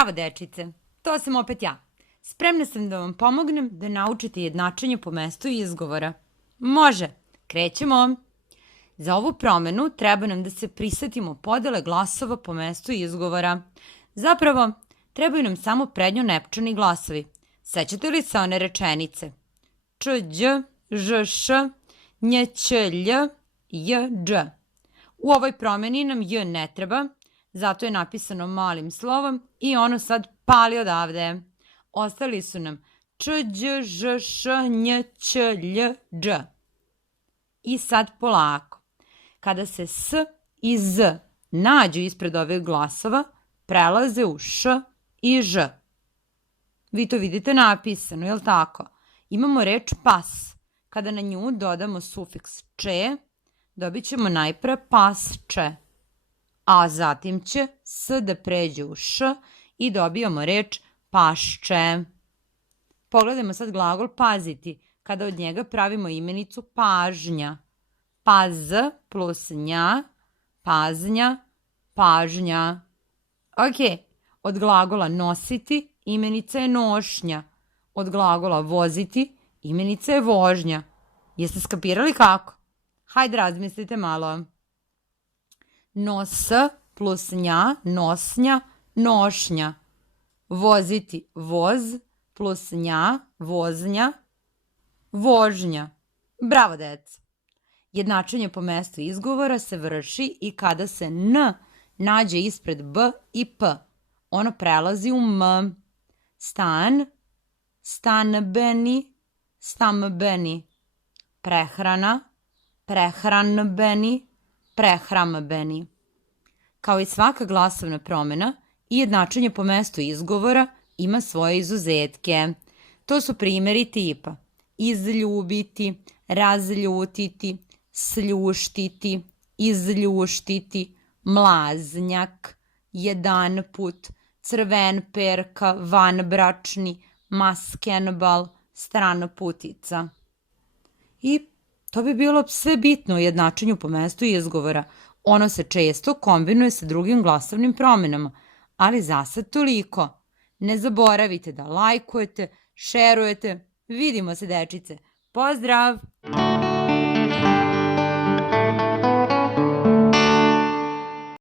Bravo, dečice, to sam opet ja. Spremna sam da vam pomognem da naučite jednačenje po mestu izgovora. Može, krećemo. Za ovu promenu treba nam da se prisetimo podele glasova po mestu izgovora. Zapravo, trebaju nam samo prednjo nepčani glasovi. Sećate li se one rečenice? Č, đ, ž, š, nj, ć, lj, j, dž. U ovoj promeni nam j ne treba, zato je napisano malim slovom i ono sad pali odavde. Ostali su nam č, đ, ž, š, nj, ć, lj, dž. I sad polako. Kada se s i z nađu ispred ovih glasova, prelaze u š i ž. Vi to vidite napisano, je li tako? Imamo reč pas. Kada na nju dodamo sufiks če, dobit ćemo najpre pasče, a zatim će s da pređe u š i dobijamo reč pašče. Pogledajmo sad glagol paziti, kada od njega pravimo imenicu pažnja. Paz plus nja, pažnja, pažnja. Ok, od glagola nositi imenica je nošnja. Od glagola voziti imenica je vožnja. Jeste skapirali kako? Hajde razmislite malo. Nos plus nja, nosnja, nošnja. Voziti voz plus nja, voznja, vožnja. Bravo, deca. Jednačenje po mestu izgovora se vrši i kada se n nađe ispred b i p. Ono prelazi u m. Stan, stanbeni, stambeni. Prehrana, prehranbeni, prehrambeni. Kao i svaka glasovna promena, i jednačenje po mestu izgovora ima svoje izuzetke. To su primjeri tipa izljubiti, razljutiti, sljuštiti, izljuštiti, mlaznjak, jedan put, crven perka, vanbračni, maskenbal, strana putica. I to bi bilo sve bitno u jednačenju po mestu izgovora. Ono se često kombinuje sa drugim glasovnim promenama, ali za sad toliko. Ne zaboravite da lajkujete, šerujete. Vidimo se, dečice. Pozdrav!